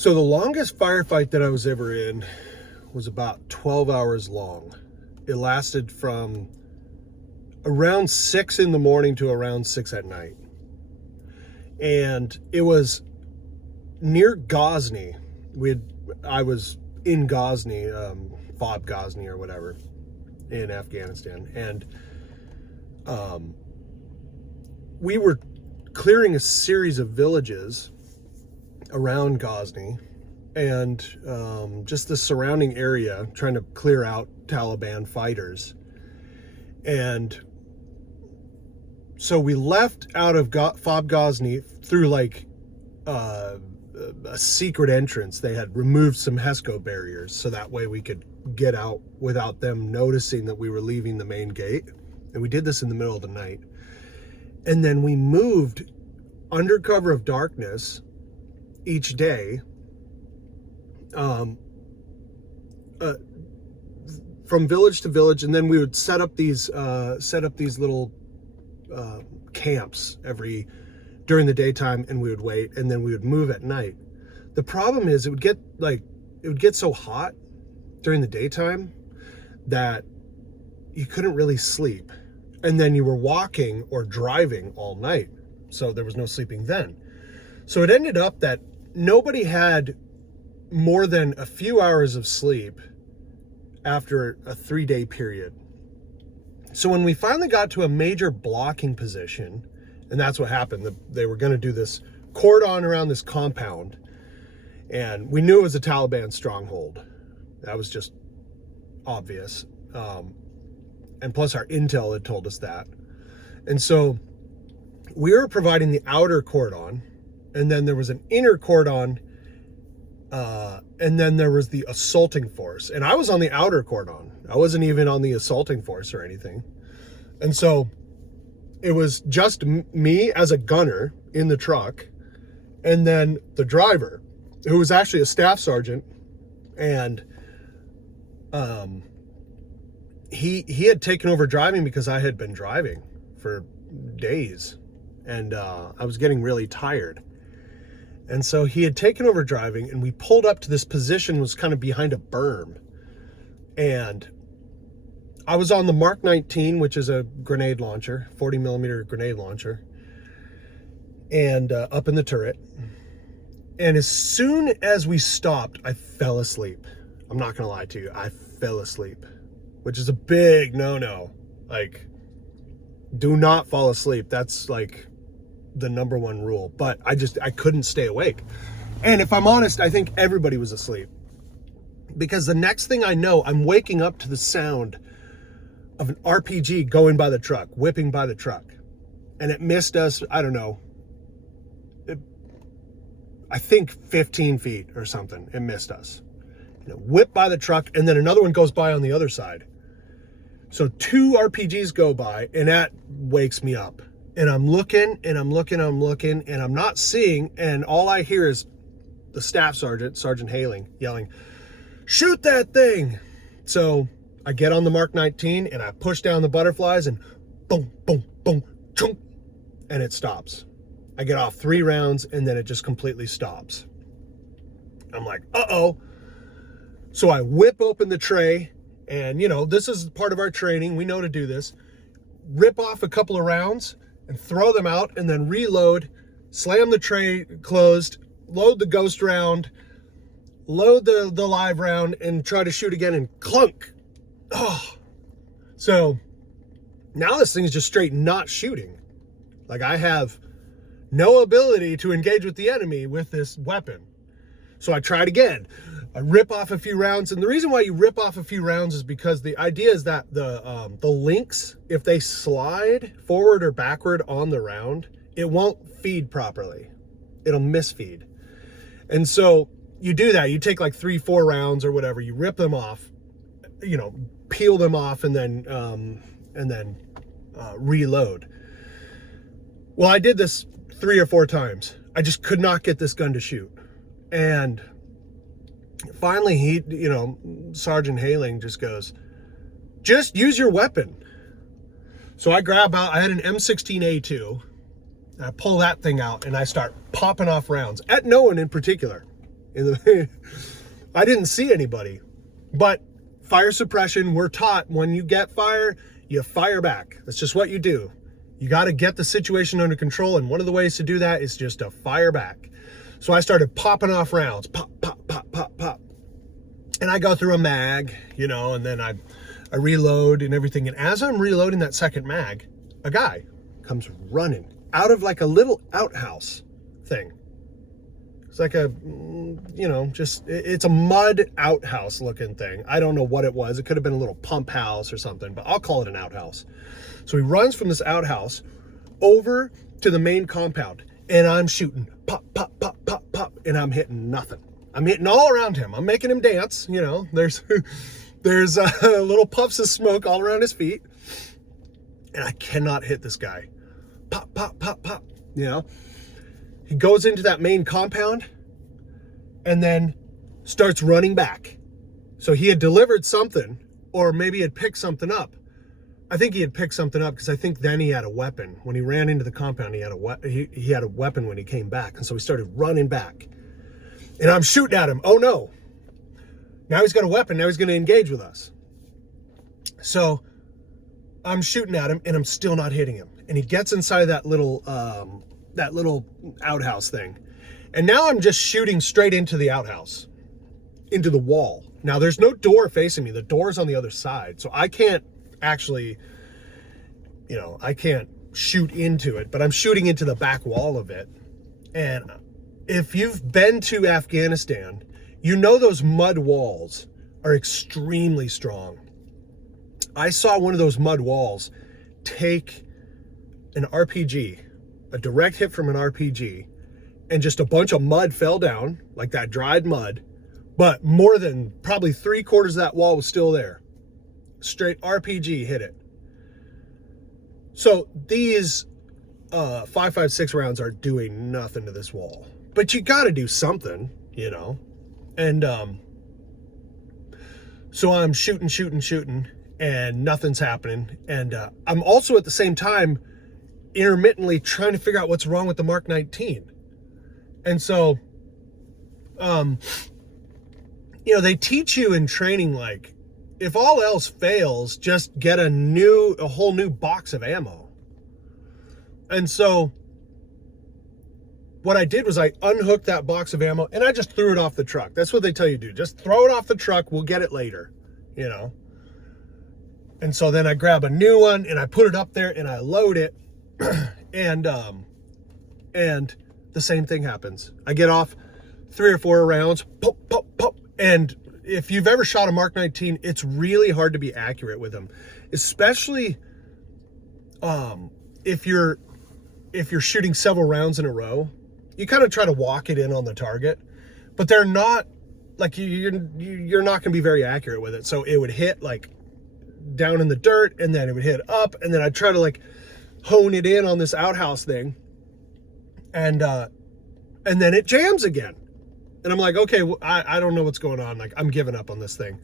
So the longest firefight that I was ever in was about 12 hours long. It lasted from around 6 in the morning to around 6 at night. And it was near Ghazni. I was in Ghazni, FOB Ghazni or whatever, in Afghanistan. And we were clearing a series of villages around Ghazni and just the surrounding area, trying to clear out Taliban fighters. And so we left out of FOB Ghazni through like a secret entrance. They had removed some HESCO barriers so that way we could get out without them noticing that we were leaving the main gate. And we did this in the middle of the night. And then we moved under cover of darkness each day from village to village, and then we would set up these little camps during the daytime, and we would wait, and then we would move at night. The problem is it would get so hot during the daytime that you couldn't really sleep, and then you were walking or driving all night, so there was no sleeping then. So it ended up that nobody had more than a few hours of sleep after a 3-day period. So when we finally got to a major blocking position, and that's what happened, they were going to do this cordon around this compound, and we knew it was a Taliban stronghold. That was just obvious. And plus our intel had told us that. And so we were providing the outer cordon, and then there was an inner cordon, and then there was the assaulting force. And I was on the outer cordon. I wasn't even on the assaulting force or anything. And so it was just me as a gunner in the truck, and then the driver, who was actually a staff sergeant, and he had taken over driving because I had been driving for days, and I was getting really tired. And so he had taken over driving, and we pulled up to this position, was kind of behind a berm. And I was on the Mark 19, which is a grenade launcher, 40 millimeter grenade launcher, and up in the turret. And as soon as we stopped, I fell asleep. I'm not going to lie to you. I fell asleep, which is a big no-no. Like, do not fall asleep. That's like the number one rule. But I couldn't stay awake. And if I'm honest, I think everybody was asleep, because the next thing I know, I'm waking up to the sound of an RPG going by the truck, whipping by the truck. And it missed us, I don't know, I think 15 feet or something. It missed us. Whipped by the truck, and then another one goes by on the other side. So 2 RPGs go by, and that wakes me up. And I'm looking, and I'm looking, and I'm not seeing, and all I hear is the staff sergeant, Sergeant Haling, yelling, "Shoot that thing!" So I get on the Mark 19, and I push down the butterflies, and boom, boom, boom, chunk, and it stops. I get off 3 rounds, and then it just completely stops. I'm like, uh-oh. So I whip open the tray, and, this is part of our training. We know to do this. Rip off a couple of rounds and throw them out, and then reload, slam the tray closed, load the ghost round, load the live round, and try to shoot again, and clunk. Oh. So now this thing is just straight not shooting. Like, I have no ability to engage with the enemy with this weapon. So I tried again. I rip off a few rounds, and the reason why you rip off a few rounds is because the idea is that the links, if they slide forward or backward on the round, it won't feed properly. It'll misfeed. And so you do that. You take like 3-4 rounds or whatever. You rip them off, peel them off, and then reload. Well, I did this 3 or 4 times. I just could not get this gun to shoot. And finally, Sergeant Haling just goes, "Just use your weapon." So I grab out, I had an M16A2, and I pull that thing out, and I start popping off rounds at no one in particular. I didn't see anybody. But fire suppression, we're taught when you get fire, you fire back. That's just what you do. You got to get the situation under control, and one of the ways to do that is just to fire back. So I started popping off rounds, pop, pop, pop, pop, pop. And I go through a mag, you know, and then I reload and everything. And as I'm reloading that second mag, a guy comes running out of like a little outhouse thing. It's like a, you know, just, it's a mud outhouse looking thing. I don't know what it was. It could have been a little pump house or something, but I'll call it an outhouse. So he runs from this outhouse over to the main compound, and I'm shooting pop, pop, pop, pop, pop, and I'm hitting nothing. I'm hitting all around him. I'm making him dance, you know. There's little puffs of smoke all around his feet, and I cannot hit this guy. Pop, pop, pop, pop, you know. He goes into that main compound and then starts running back. So he had delivered something, or maybe he had picked something up. I think he had picked something up, because I think then he had a weapon. When he ran into the compound, he had a weapon when he came back. And so he started running back. And I'm shooting at him. Oh no. Now he's got a weapon. Now he's going to engage with us. So I'm shooting at him, and I'm still not hitting him. And he gets inside that little outhouse thing. And now I'm just shooting straight into the outhouse, into the wall. Now there's no door facing me. The door's on the other side. So I can't actually, you know, I can't shoot into it, but I'm shooting into the back wall of it. And if you've been to Afghanistan, you know those mud walls are extremely strong. I saw one of those mud walls take an RPG, a direct hit from an RPG, and just a bunch of mud fell down, like that dried mud, but more than probably 3/4 of that wall was still there. Straight RPG hit it. So these 5.56 rounds are doing nothing to this wall, but you got to do something, you know. And so I'm shooting, and nothing's happening. And I'm also at the same time intermittently trying to figure out what's wrong with the Mark 19. And so, you know, they teach you in training, like, if all else fails, just get a whole new box of ammo. And so what I did was I unhooked that box of ammo and I just threw it off the truck. That's what they tell you to do. Just throw it off the truck. We'll get it later, you know? And so then I grab a new one and I put it up there and I load it. And the same thing happens. I get off 3 or 4 rounds, pop, pop, pop. And if you've ever shot a Mark 19, it's really hard to be accurate with them, especially if you're shooting several rounds in a row. You kind of try to walk it in on the target, but they're not, like, you're not going to be very accurate with it. So it would hit like down in the dirt, and then it would hit up, and then I'd try to like hone it in on this outhouse thing, and then it jams again. And I'm like, okay, well, I don't know what's going on. Like, I'm giving up on this thing.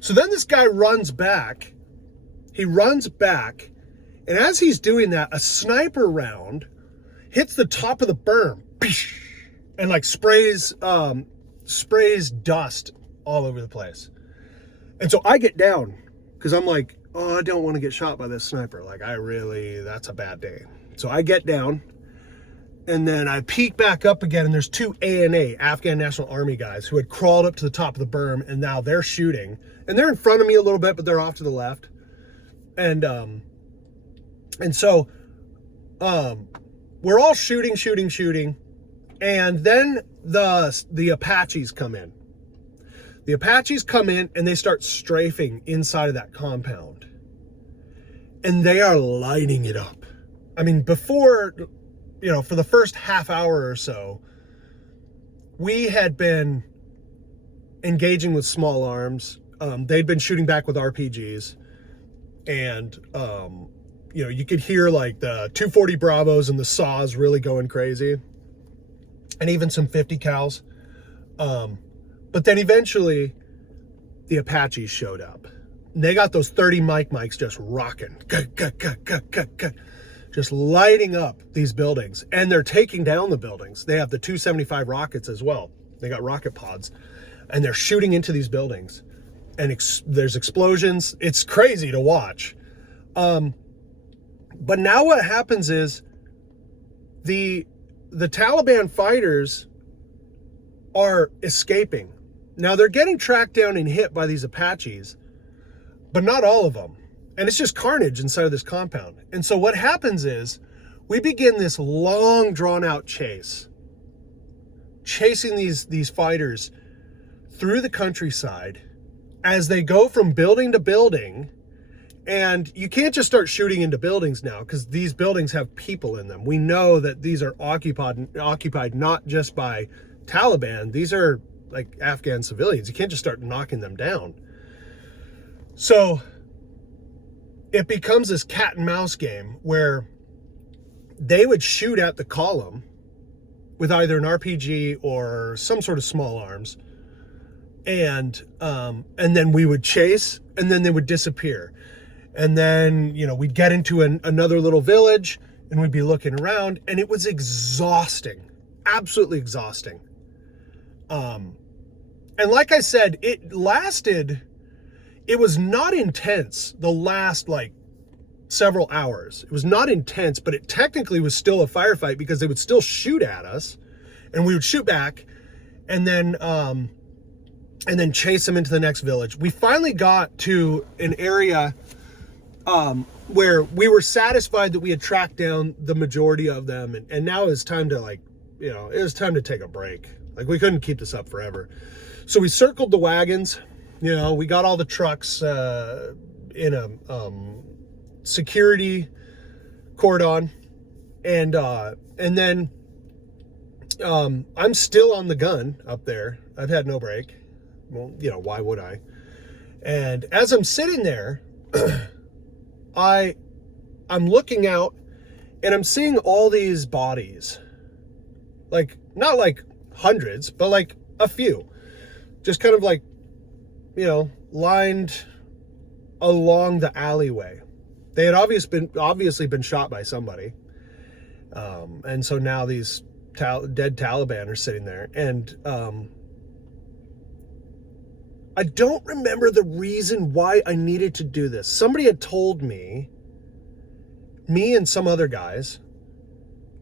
So then this guy runs back. He runs back. And as he's doing that, a sniper round hits the top of the berm and like sprays dust all over the place. And so I get down because I'm like, oh, I don't want to get shot by this sniper. Like, that's a bad day. So I get down. And then I peek back up again, and there's 2 ANA, Afghan National Army guys, who had crawled up to the top of the berm, and now they're shooting. And they're in front of me a little bit, but they're off to the left. And so we're all shooting. And then the Apaches come in. The Apaches come in, and they start strafing inside of that compound. And they are lighting it up. I mean, before, you know, for the first half hour or so, we had been engaging with small arms. They'd been shooting back with RPGs. And, you know, you could hear like the 240 Bravos and the saws really going crazy. And even some 50 cals. But then eventually the Apaches showed up. And they got those 30 mics just rocking. Just lighting up these buildings. And they're taking down the buildings. They have the 275 rockets as well. They got rocket pods, and they're shooting into these buildings, and there's explosions. It's crazy to watch. But now what happens is the Taliban fighters are escaping. Now they're getting tracked down and hit by these Apaches, but not all of them. And it's just carnage inside of this compound. And so what happens is we begin this long drawn out chase, chasing these fighters through the countryside as they go from building to building. And you can't just start shooting into buildings now, because these buildings have people in them. We know that these are occupied not just by Taliban. These are like Afghan civilians. You can't just start knocking them down. So it becomes this cat and mouse game where they would shoot at the column with either an RPG or some sort of small arms. And then we would chase, and then they would disappear. And then, we'd get into another little village, and we'd be looking around, and it was exhausting, absolutely exhausting. And like I said, it was not intense the last several hours. It was not intense, but it technically was still a firefight, because they would still shoot at us, and we would shoot back, and then chase them into the next village. We finally got to an area where we were satisfied that we had tracked down the majority of them, and now it's time to it was time to take a break. We couldn't keep this up forever. So we circled the wagons, we got all the trucks in a security cordon, and then I'm still on the gun up there. I've had no break. Well, why would I? And as I'm sitting there, I'm looking out, and I'm seeing all these bodies, not hundreds, but a few, just kind of lined along the alleyway. They had obviously been shot by somebody, and so now these dead Taliban are sitting there, and I don't remember the reason why I needed to do this. Somebody had told me and some other guys,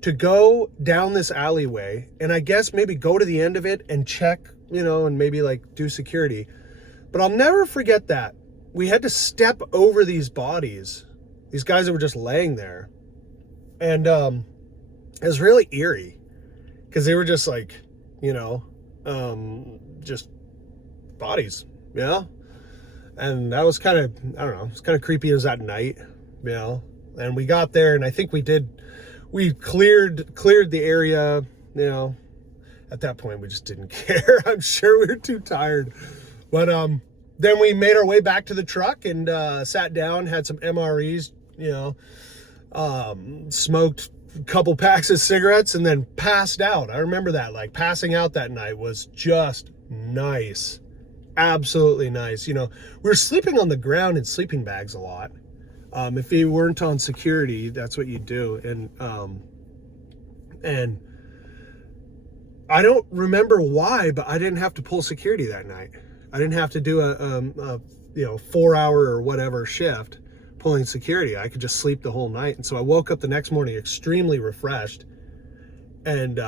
to go down this alleyway, and I guess maybe go to the end of it and check, and maybe do security. But I'll never forget that. We had to step over these bodies, these guys that were just laying there. And it was really eerie, because they were just just bodies, and that was kind of, I don't know, it's kind of creepy. It was at night, and we got there, and I think we cleared the area, at that point we just didn't care. I'm sure we were too tired, but then we made our way back to the truck, and sat down, had some MREs, smoked a couple packs of cigarettes, and then passed out. I remember that, passing out that night was just nice. Absolutely nice. We were sleeping on the ground in sleeping bags a lot. If you weren't on security, that's what you do. And I don't remember why, but I didn't have to pull security that night. I didn't have to do a 4-hour or whatever shift pulling security. I could just sleep the whole night. And so I woke up the next morning extremely refreshed. And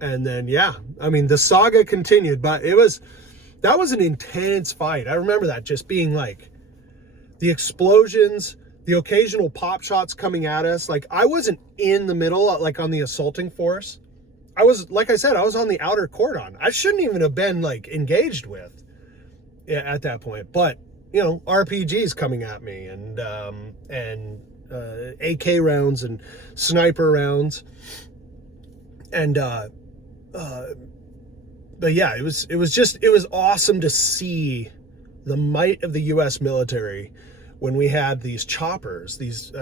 then, the saga continued, but that was an intense fight. I remember that just being the explosions, the occasional pop shots coming at us. I wasn't in the middle, on the assaulting force. I was, like I said, I was on the outer cordon. I shouldn't even have been engaged with at that point. But, RPGs coming at me, and AK rounds and sniper rounds. And, but yeah, it was awesome to see the might of the U.S. military when we had these choppers, these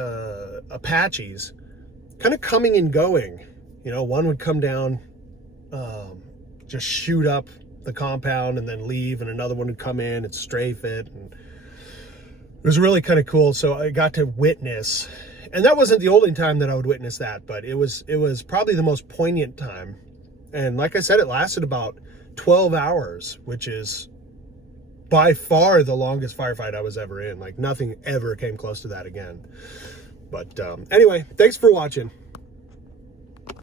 Apaches, kind of coming and going. One would come down, just shoot up the compound and then leave, and another one would come in and strafe it, and it was really kind of cool. So I got to witness, and that wasn't the only time that I would witness that, but it was probably the most poignant time And like I said, it lasted about 12 hours, which is by far the longest firefight I was ever in. Like, nothing ever came close to that again. But anyway, thanks for watching.